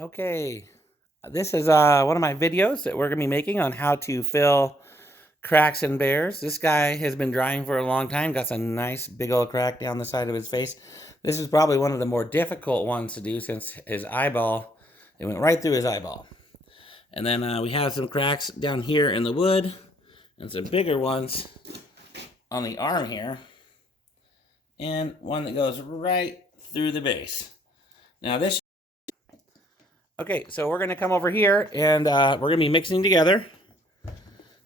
Okay, this is one of my videos that we're going to be making on how to fill cracks in bears. This guy has been drying for a long time, got some nice big old crack down the side of his face. This is probably one of the more difficult ones to do since his eyeball, it went right through his eyeball. And then we have some cracks down here in the wood and some bigger ones on the arm here and one that goes right through the base. Now this Okay, so we're going to come over here and we're going to be mixing together.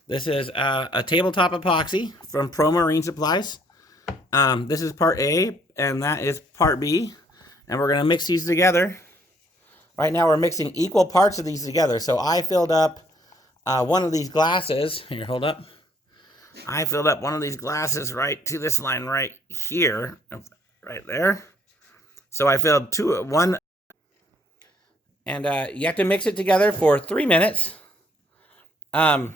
This is a tabletop epoxy from Pro Marine Supplies. This is part A and that is part B. And we're going to mix these together. Right now we're mixing equal parts of these together. So I filled up one of these glasses. Here, hold up. I filled up one of these glasses right to this line right here. Right there. So I filled one. And you have to mix it together for 3 minutes. And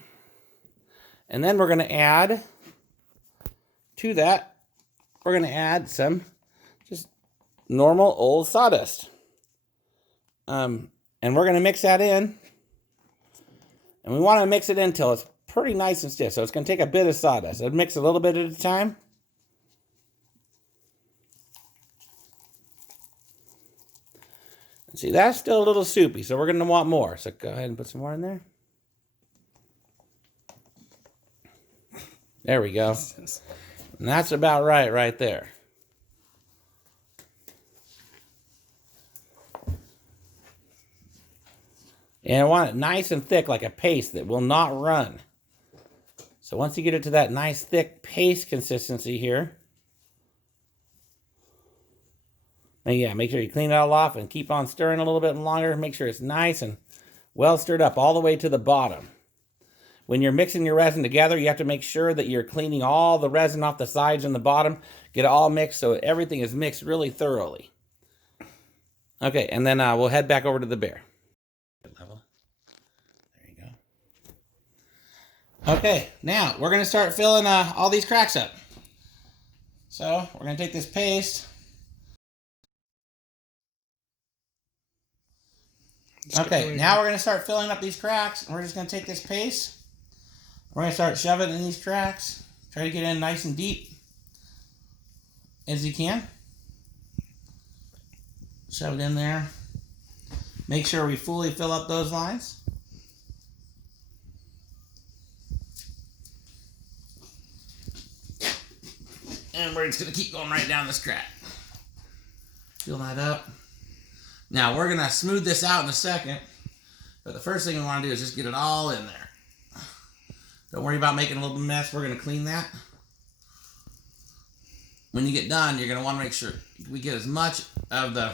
then we're going to add to that, we're going to add some just normal old sawdust. And we're going to mix that in. And we want to mix it in until it's pretty nice and stiff. So it's going to take a bit of sawdust. I'll mix a little bit at a time. See, that's still a little soupy, so we're going to want more. So go ahead and put some more in there. There we go. And that's about right there. And I want it nice and thick like a paste that will not run. So once you get it to that nice thick paste consistency here, and yeah, make sure you clean it all off and keep on stirring a little bit longer. Make sure it's nice and well stirred up all the way to the bottom. When you're mixing your resin together, you have to make sure that you're cleaning all the resin off the sides and the bottom. Get it all mixed so everything is mixed really thoroughly. Okay, and then we'll head back over to the bear. There you go. Okay, now we're going to start filling all these cracks up. So we're going to take this paste. Okay, now we're going to start filling up these cracks. And we're just going to take this paste. We're going to start shoving it in these cracks. Try to get in nice and deep as you can. Shove it in there. Make sure we fully fill up those lines. And we're just going to keep going right down this crack. Fill that up. Now, we're going to smooth this out in a second, but the first thing we want to do is just get it all in there. Don't worry about making a little mess. We're going to clean that. When you get done, you're going to want to make sure we get as much of the...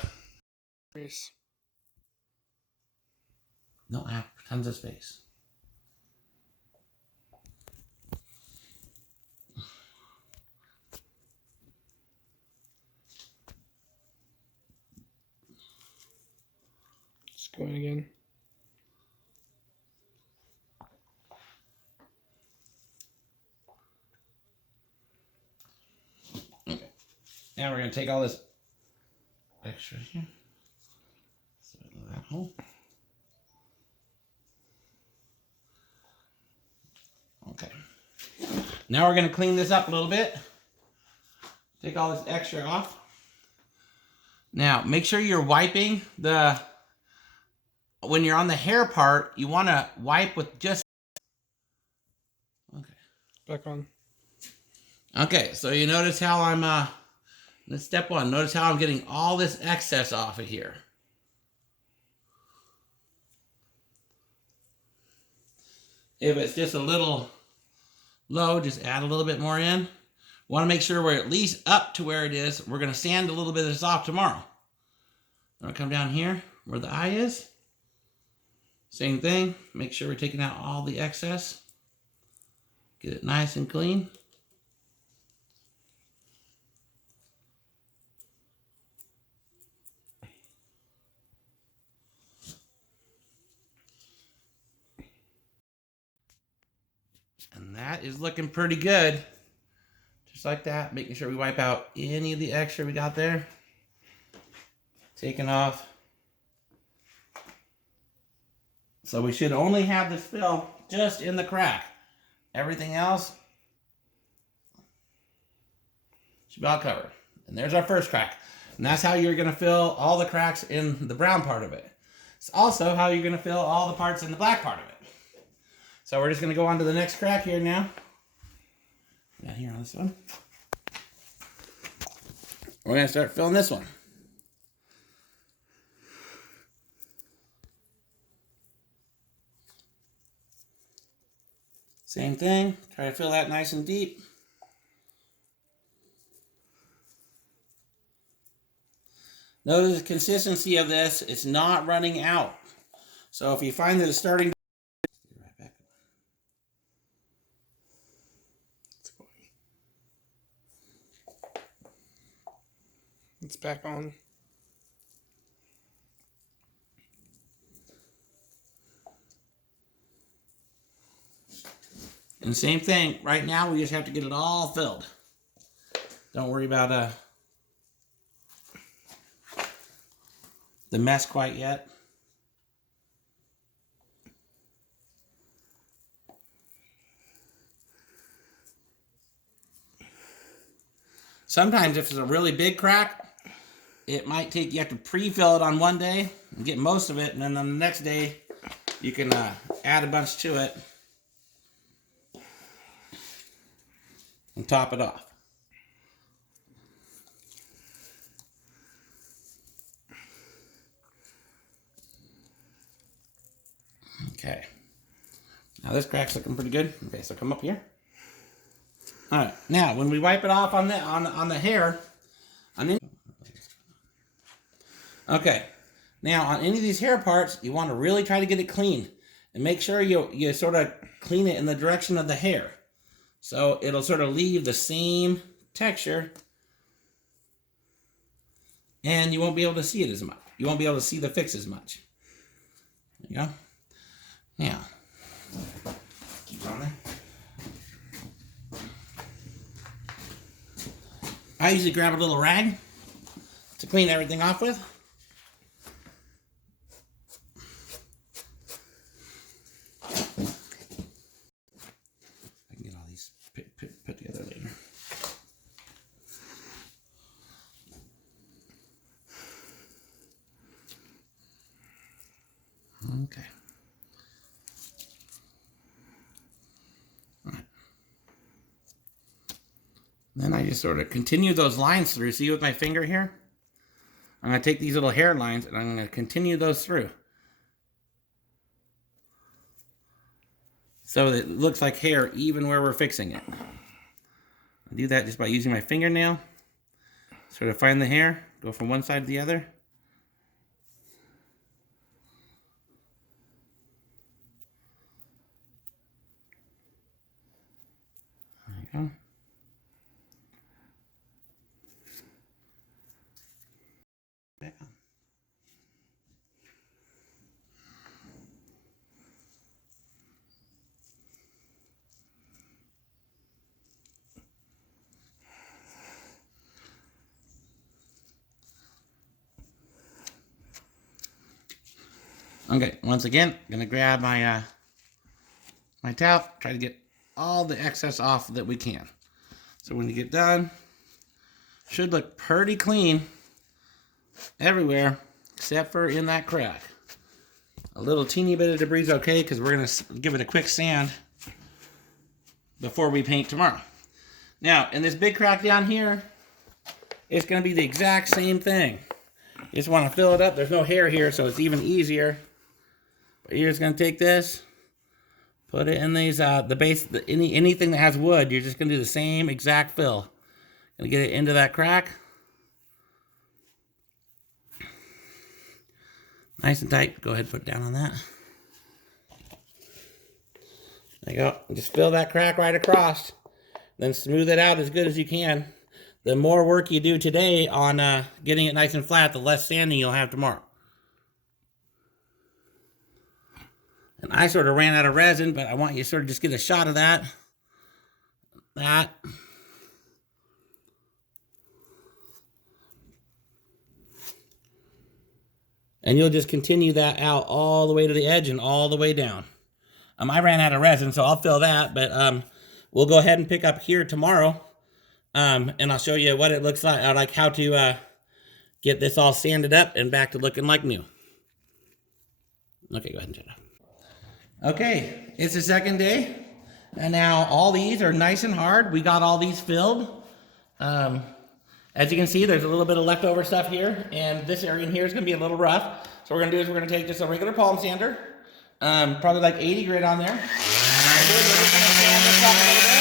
Don't have tons of space. Going again. Okay. Now we're going to take all this extra here. So that hole. Okay. Now we're going to clean this up a little bit. Take all this extra off. Now, make sure you're wiping the... When you're on the hair part, you want to wipe with just... Okay. Back on. Okay, so you notice how I'm... Step one, notice how I'm getting all this excess off of here. If it's just a little low, just add a little bit more in. Want to make sure we're at least up to where it is. We're going to sand a little bit of this off tomorrow. I'm going to come down here where the eye is. Same thing. Make sure we're taking out all the excess. Get it nice and clean. And that is looking pretty good. Just like that. Making sure we wipe out any of the extra we got there. Taking off So we should only have this fill just in the crack. Everything else should be all covered. And there's our first crack. And that's how you're going to fill all the cracks in the brown part of it. It's also how you're going to fill all the parts in the black part of it. So we're just going to go on to the next crack here now. Got here on this one. We're going to start filling this one. Same thing. Try to fill that nice and deep. Notice the consistency of this. It's not running out. So if you find that it's starting to... Right back. It's back on. And same thing. Right now, we just have to get it all filled. Don't worry about the mess quite yet. Sometimes if it's a really big crack, it might take, you have to pre-fill it on one day and get most of it, and then on the next day you can add a bunch to it and top it off. Okay. Now this crack's looking pretty good. Okay, so come up here. All right. Now, when we wipe it off on the hair, okay. Now, on any of these hair parts, you want to really try to get it clean, and make sure you sort of clean it in the direction of the hair, so it'll sort of leave the same texture, and you won't be able to see it as much. You won't be able to see the fix as much. There you go. Now, keep on there. I usually grab a little rag to clean everything off with. I can get all these put together later. Okay. All right. Then I just sort of continue those lines through. See with my finger here? I'm going to take these little hair lines and I'm going to continue those through. So it looks like hair even where we're fixing it. I do that just by using my fingernail. Sort of find the hair, go from one side to the other. There you go. Back on. Okay, once again, I'm gonna grab my my towel, try to get all the excess off that we can. So when you get done, should look pretty clean everywhere except for in that crack. A little teeny bit of debris is okay because we're gonna give it a quick sand before we paint tomorrow. Now, in this big crack down here, it's gonna be the exact same thing. You just want to fill it up. There's no hair here, so it's even easier. But you're just gonna take this, put it in these the base, anything that has wood. You're just gonna do the same exact fill. Gonna get it into that crack, nice and tight. Go ahead, and put it down on that. There you go. Just fill that crack right across. Then smooth it out as good as you can. The more work you do today on getting it nice and flat, the less sanding you'll have tomorrow. And I sort of ran out of resin, but I want you to sort of just get a shot of that. And you'll just continue that out all the way to the edge and all the way down. I ran out of resin, so I'll fill that, but we'll go ahead and pick up here tomorrow. And I'll show you what it looks like how to get this all sanded up and back to looking like new. Okay, go ahead and shut up. Okay, it's the second day, and now all these are nice and hard. We got all these filled. As you can see, there's a little bit of leftover stuff here, and this area in here is going to be a little rough. So what we're going to do is we're going to take just a regular palm sander, probably like 80 grit on there. We're just going to sand this up a little bit.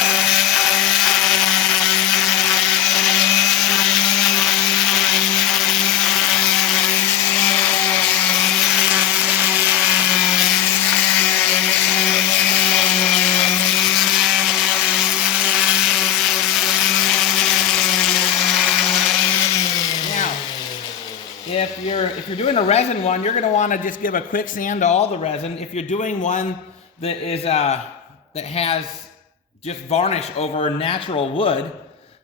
If you're doing a resin one, you're going to want to just give a quick sand to all the resin. If you're doing one that is that has just varnish over natural wood,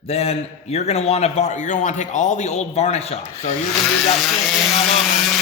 then you're going to want to take all the old varnish off. So you're going to do that same thing all over.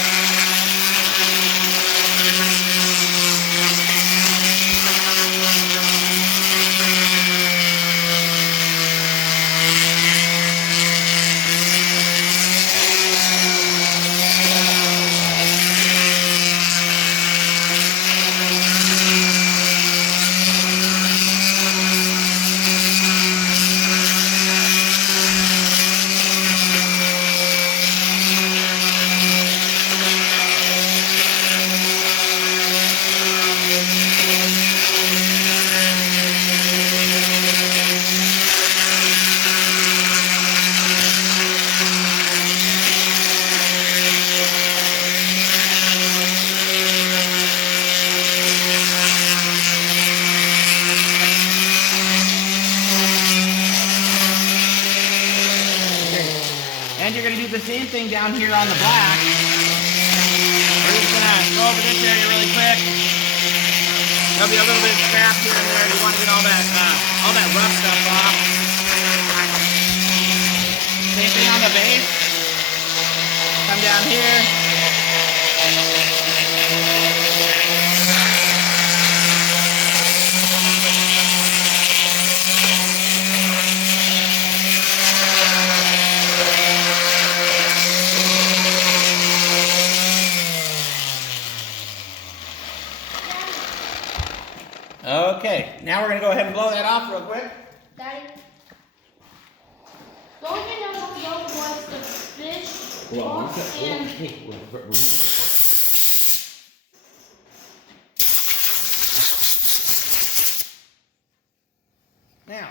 And you're going to do the same thing down here on the black. We're just going to go over this area really quick. There'll be a little bit of scrap here and there. You want to get all that rough stuff off. Same thing on the base. Come down here. Okay, now we're going to go ahead and blow that off real quick. Daddy, the only thing I want to know was the fish Now,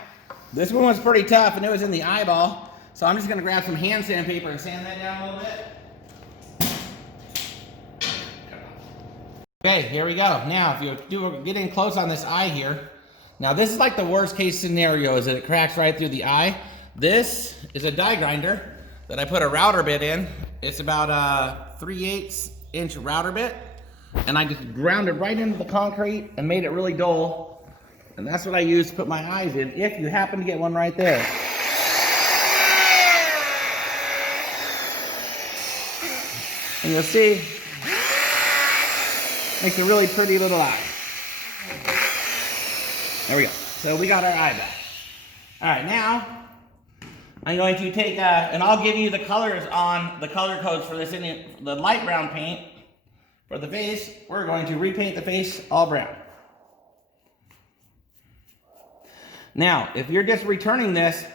this one was pretty tough and it was in the eyeball, so I'm just going to grab some hand sandpaper and sand that down a little bit. Okay, here we go. Now, if you get in close on this eye here, now this is like the worst case scenario, is that it cracks right through the eye. This is a die grinder that I put a router bit in. It's about a 3/8 inch router bit, and I just ground it right into the concrete and made it really dull. And that's what I use to put my eyes in, if you happen to get one right there. And you'll see, makes a really pretty little eye. There we go. So we got our eye back. All right, now I'm going to take, and I'll give you the colors on the color codes for this, the light brown paint for the face. We're going to repaint the face all brown. Now, if you're just returning this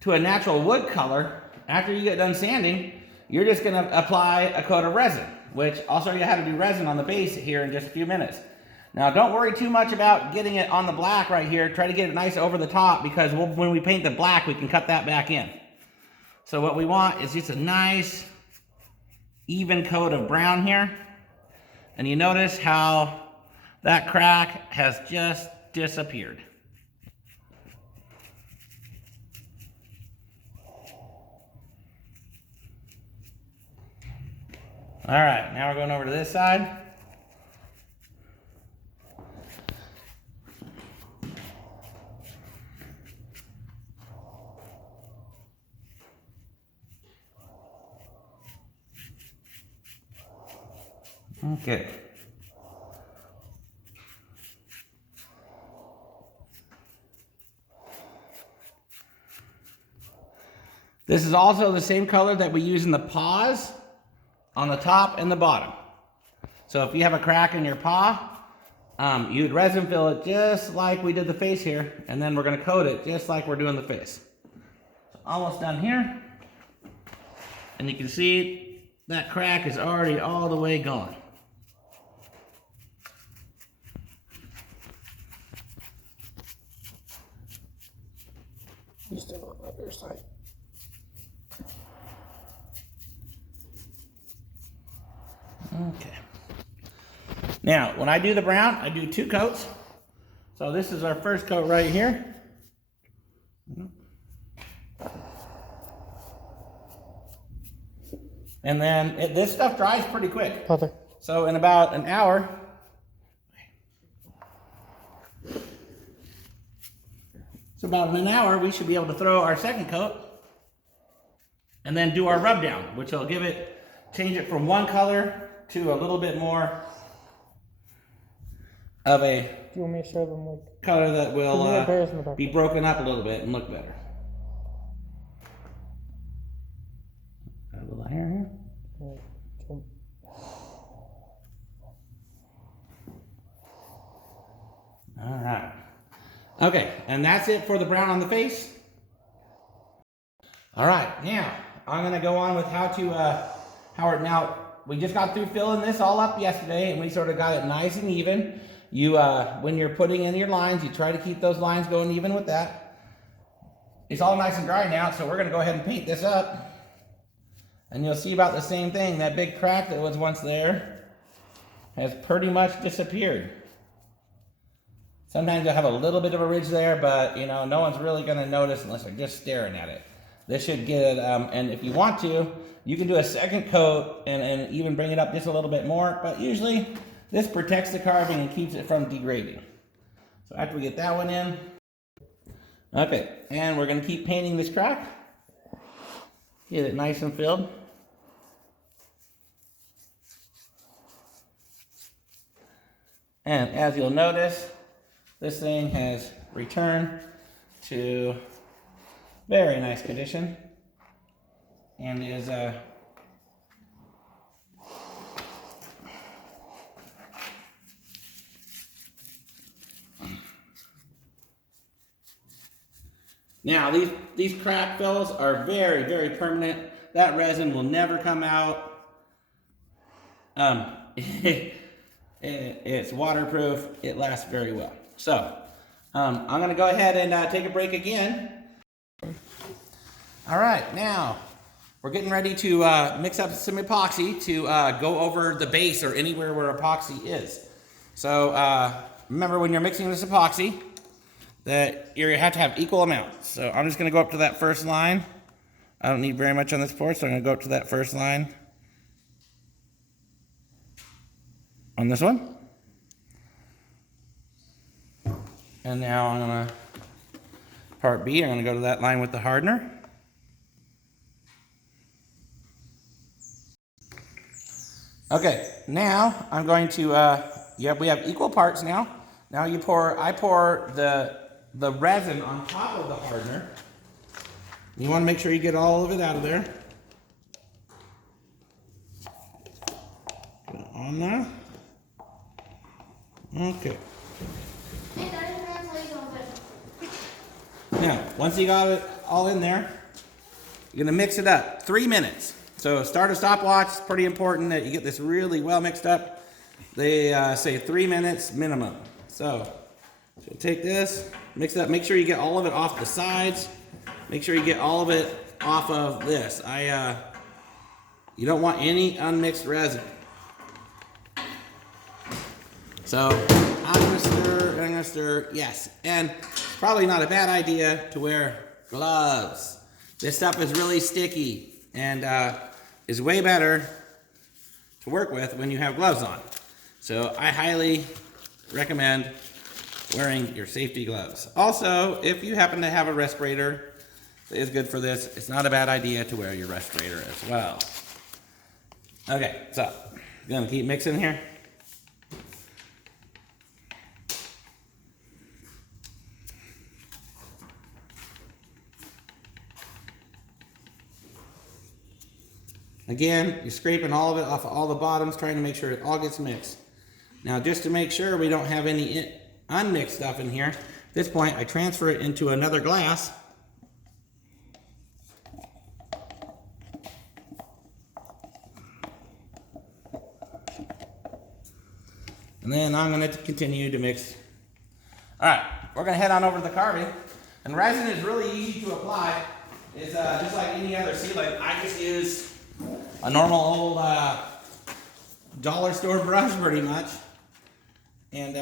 to a natural wood color, after you get done sanding, you're just going to apply a coat of resin, which I'll show you how to do resin on the base here in just a few minutes. Now, don't worry too much about getting it on the black right here. Try to get it nice over the top, because when we paint the black, we can cut that back in. So what we want is just a nice, even coat of brown here. And you notice how that crack has just disappeared. All right, now we're going over to this side. Okay. This is also the same color that we use in the paws on the top and the bottom. So if you have a crack in your paw, you'd resin fill it just like we did the face here, and then we're going to coat it just like we're doing the face. So almost done here. And you can see that crack is already all the way gone. You still on the other side. Okay. Now, when I do the brown, I do 2 coats. So this is our first coat right here. And then this stuff dries pretty quick. Father. So in about an hour, we should be able to throw our second coat and then do our rub down, which will change it from one color to a little bit more of a Do you want me to show them what? color that will bears in the back. be broken up a little bit and look better. Got a little hair here. All right. Okay, and that's it for the brown on the face. All right, now I'm gonna go on with now we just got through filling this all up yesterday, and we sort of got it nice and even. You, when you're putting in your lines, you try to keep those lines going even with that. It's all nice and dry now, so we're gonna go ahead and paint this up. And you'll see about the same thing. That big crack that was once there has pretty much disappeared. Sometimes you'll have a little bit of a ridge there, but you know, no one's really gonna notice unless they're just staring at it. This should get it, and if you want to, you can do a second coat and even bring it up just a little bit more, but usually this protects the carving and keeps it from degrading. So after we get that one in, okay, and we're gonna keep painting this crack. Get it nice and filled. And as you'll notice, this thing has returned to very nice condition and is now these crack fills are very, very permanent. That resin will never come out. It's waterproof. It lasts very well. So I'm gonna go ahead and take a break again. All right, now we're getting ready to mix up some epoxy to go over the base or anywhere where epoxy is. So remember, when you're mixing this epoxy, that you have to have equal amounts. So I'm just gonna go up to that first line. I don't need very much on this pour, so I'm gonna go up to that first line on this one. And now I'm gonna, part B, I'm gonna go to that line with the hardener. Okay, now I'm going to, we have equal parts now. Now I pour the resin on top of the hardener. You wanna make sure you get all of it out of there. Put it on there. Okay. Now, once you got it all in there, you're gonna mix it up. 3 minutes. So start a stopwatch. It's pretty important that you get this really well mixed up. They say 3 minutes minimum. So take this, mix it up. Make sure you get all of it off the sides. Make sure you get all of it off of this. You don't want any unmixed resin. So I'm gonna stir, yes. And it's probably not a bad idea to wear gloves. This stuff is really sticky and is way better to work with when you have gloves on. So I highly recommend wearing your safety gloves. Also, if you happen to have a respirator that is good for this, it's not a bad idea to wear your respirator as well. Okay, so Gonna keep mixing here. Again, you're scraping all of it off of all the bottoms, trying to make sure it all gets mixed. Now, just to make sure we don't have any unmixed stuff in here, at this point, I transfer it into another glass. And then I'm going to continue to mix. All right, we're going to head on over to the carving. And resin is really easy to apply. It's just like any other sealant. I just use a normal old dollar store brush pretty much. And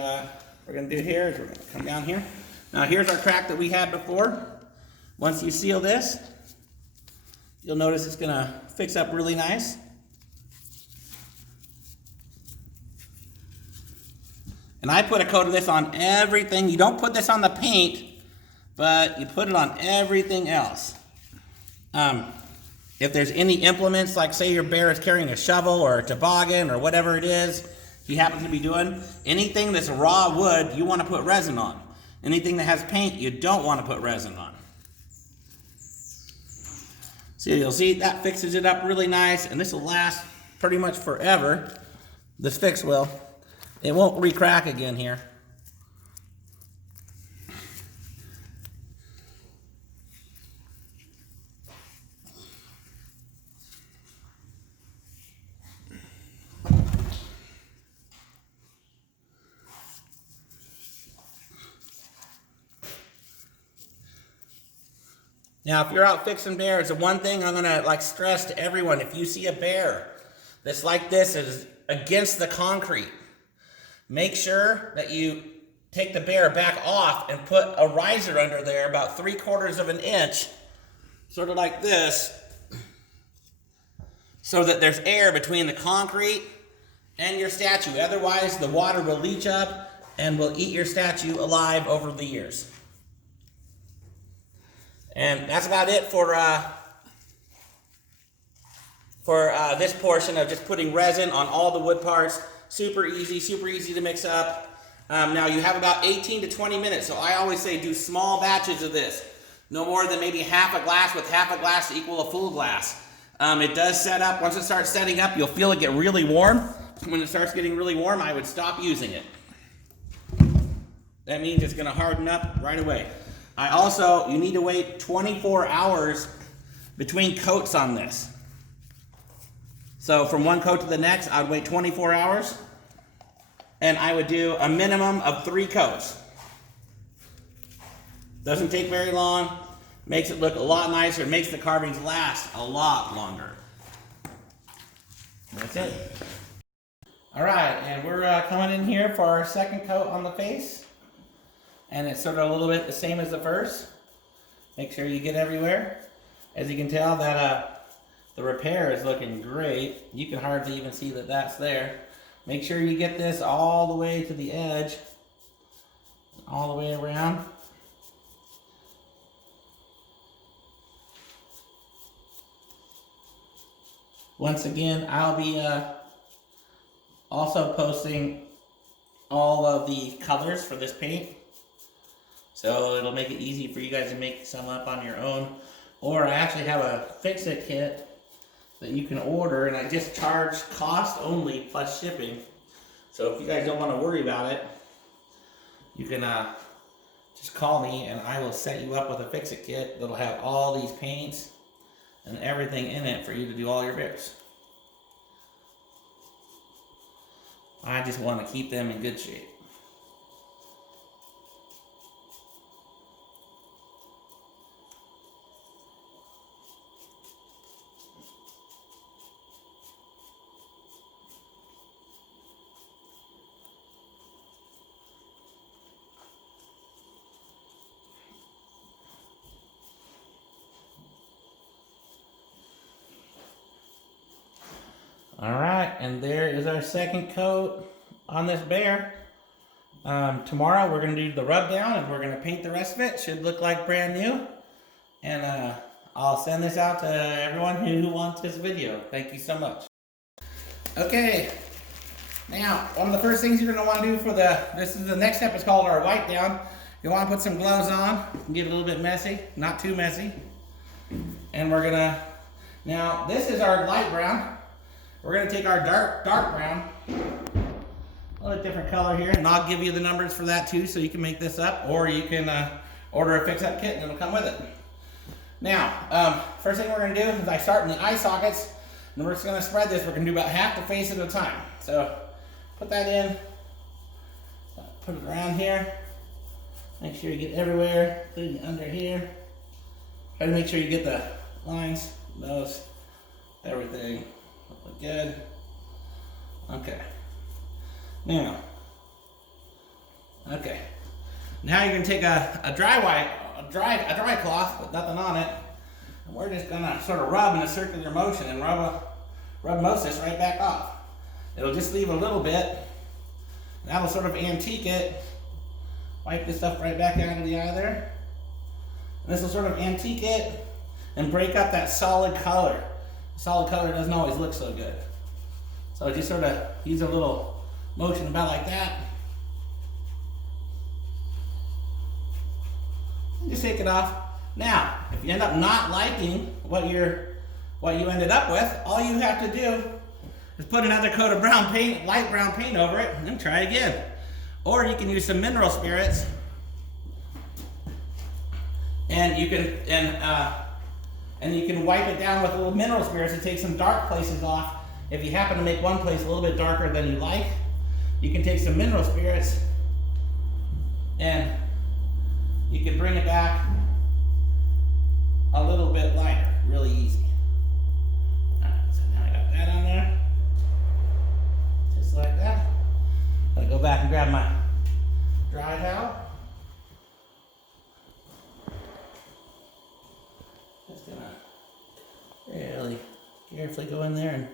we're going to do here is we're going to come down here. Now here's our crack that we had before. Once you seal this, you'll notice it's going to fix up really nice. And I put a coat of this on everything. You don't put this on the paint, but you put it on everything else. If there's any implements, like say your bear is carrying a shovel or a toboggan or whatever it is he happens to be doing, anything that's raw wood, you want to put resin on. Anything that has paint, you don't want to put resin on. So you'll see that fixes it up really nice, and this will last pretty much forever. This fix will. It won't re-crack again here. Now, if you're out fixing bears, the one thing I'm gonna stress to everyone: if you see a bear that's like this, is against the concrete, make sure that you take the bear back off and put a riser under there about 3/4 of an inch, sort of like this, so that there's air between the concrete and your statue. Otherwise, the water will leach up and will eat your statue alive over the years. And that's about it for this portion of just putting resin on all the wood parts. Super easy to mix up. Now you have about 18 to 20 minutes, so I always say do small batches of this. No more than maybe half a glass, with half a glass to equal a full glass. It does set up. Once it starts setting up, you'll feel it get really warm. When it starts getting really warm, I would stop using it. That means it's going to harden up right away. You need to wait 24 hours between coats on this. So from one coat to the next, I'd wait 24 hours, and I would do a minimum of 3 coats. Doesn't take very long, makes it look a lot nicer, makes the carvings last a lot longer. That's it. All right, and we're coming in here for our second coat on the face. And it's sort of a little bit the same as the first. Make sure you get everywhere. As you can tell, that the repair is looking great. You can hardly even see that that's there. Make sure you get this all the way to the edge, all the way around. Once again, I'll be also posting all of the colors for this paint. So it'll make it easy for you guys to make some up on your own. Or I actually have a fix-it kit that you can order, and I just charge cost only plus shipping. So if you guys don't want to worry about it, you can just call me and I will set you up with a fix-it kit that'll have all these paints and everything in it for you to do all your bears. I just want to keep them in good shape. All right, and there is our second coat on this bear. Tomorrow we're going to do the rub down and we're going to paint the rest of it. Should look like brand new. And I'll send this out to everyone who wants this video. Thank you so much. Okay, Now, one of the first things you're going to want to do for this is the next step is called our wipe down. You want to put some gloves on, get a little bit messy, not too messy. And we're going to, now this is our light brown. We're going to take our dark brown, a little bit different color here, and I'll give you the numbers for that too, so you can make this up, or you can order a fix-up kit and it'll come with it. Now, first thing we're going to do is I start in the eye sockets, and we're just going to spread this. We're going to do about half the face at a time. So put that in, put it around here, make sure you get everywhere, including under here. Try to make sure you get the lines, nose, everything. Look good. Okay. Now, okay. Now you're gonna take a dry cloth with nothing on it, and we're just gonna sort of rub in a circular motion and rub most of this right back off. It'll just leave a little bit. That'll sort of antique it. Wipe this stuff right back out of the eye there. And this will sort of antique it and break up that solid color. Solid color doesn't always look so good. So just sort of use a little motion about like that. And just take it off. Now, if you end up not liking what you ended up with, all you have to do is put another coat of brown paint, light brown paint over it, and then try again. Or you can use some mineral spirits, and you can wipe it down with a little mineral spirits to take some dark places off. If you happen to make one place a little bit darker than you like, you can take some mineral spirits and you can bring it back a little bit lighter, really easy. Alright, so now I got that on there. Just like that. I'm gonna go back and grab my dry towel. Just gonna really carefully go in there and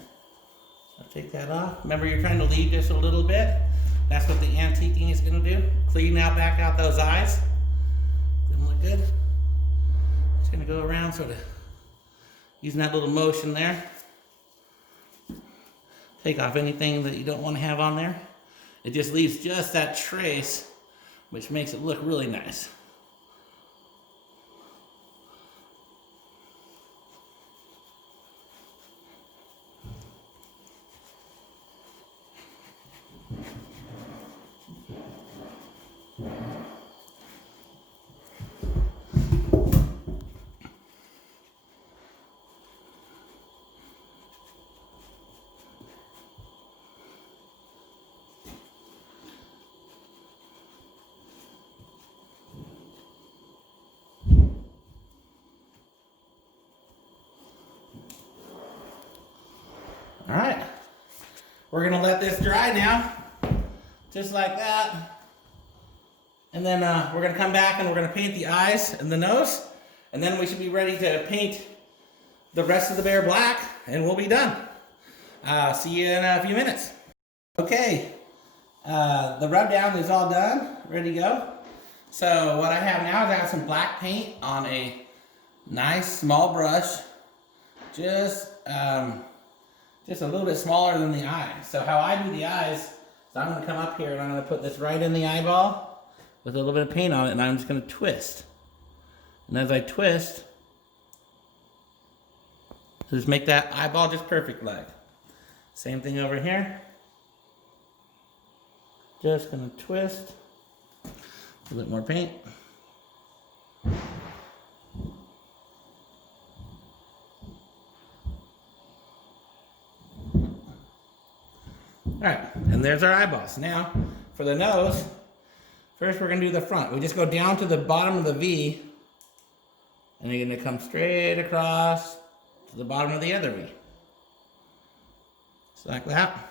I'll take that off. Remember, you're trying to leave just a little bit. That's what the antiquing is gonna do. Clean out, back out those eyes. Doesn't look good. Just gonna go around sort of using that little motion there. Take off anything that you don't want to have on there. It just leaves just that trace, which makes it look really nice. All right, we're gonna let this dry now, just like that. And then we're gonna come back and we're gonna paint the eyes and the nose, and then we should be ready to paint the rest of the bear black, and we'll be done. See you in a few minutes. Okay, the rub down is all done, ready to go. So what I have now is I have some black paint on a nice small brush, just a little bit smaller than the eye. So how I do the eyes is I'm going to come up here and I'm going to put this right in the eyeball with a little bit of paint on it, and I'm just going to twist. And as I twist, just make that eyeball just perfect like. Same thing over here. Just going to twist. A little bit more paint. Alright, and there's our eyeballs. Now, for the nose, first we're going to do the front. We just go down to the bottom of the V, and you're going to come straight across to the bottom of the other V. Just like that.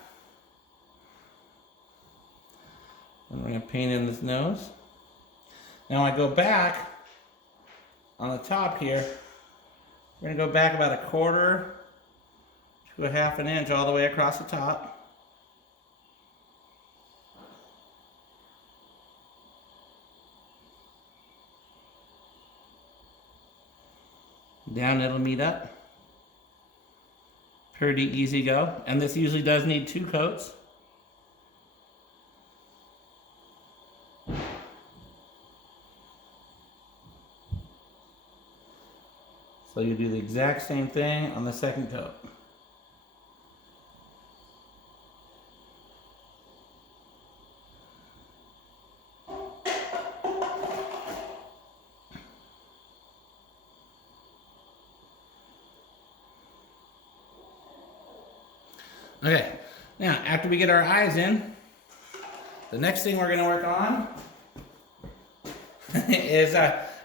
And we're going to paint in this nose. Now I go back on the top here. We're going to go back about 1/4 to 1/2 inch all the way across the top. Down it'll meet up. Pretty easy go. And this usually does need 2 coats. So you do the exact same thing on the second coat. Okay, now after we get our eyes in, the next thing we're gonna work on is,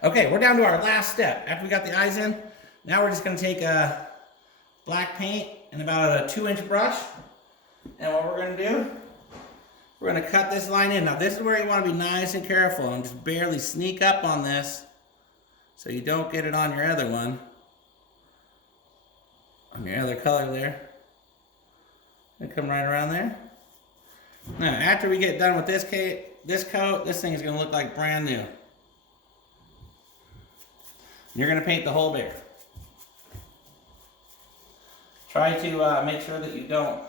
okay, we're down to our last step. After we got the eyes in, now we're just gonna take black paint and about a 2-inch brush. And what we're gonna do, we're gonna cut this line in. Now this is where you wanna be nice and careful and just barely sneak up on this so you don't get it on your other one, on your other color there. And come right around there. Now, after we get done with this coat, this thing is gonna look like brand new. You're gonna paint the whole bear. Try to make sure that you don't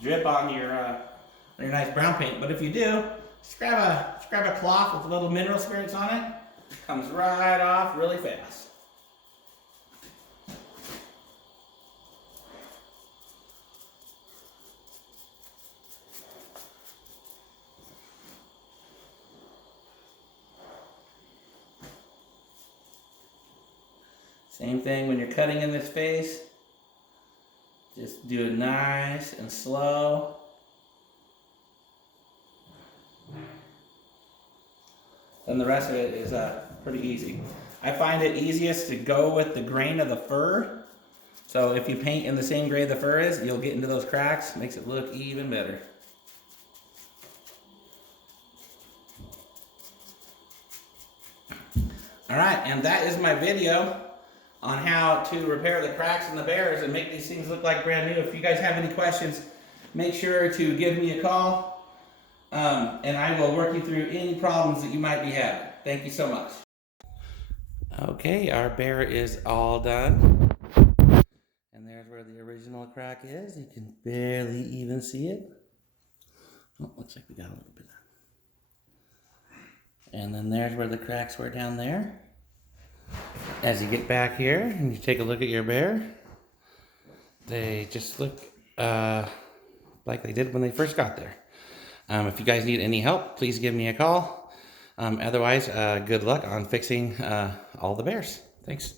drip on your nice brown paint. But if you do, just grab a cloth with a little mineral spirits on it. It comes right off really fast. Same thing when you're cutting in this face. Just do it nice and slow. And the rest of it is pretty easy. I find it easiest to go with the grain of the fur. So if you paint in the same grade the fur is, you'll get into those cracks. Makes it look even better. All right, and that is my video on how to repair the cracks in the bears and make these things look like brand new. If you guys have any questions, make sure to give me a call, and I will work you through any problems that you might be having. Thank you so much. Okay, our bear is all done. And there's where the original crack is. You can barely even see it. Oh, looks like we got a little bit. And then there's where the cracks were down there. As you get back here and you take a look at your bear, they just look like they did when they first got there. If you guys need any help, please give me a call. Otherwise, good luck on fixing all the bears. Thanks.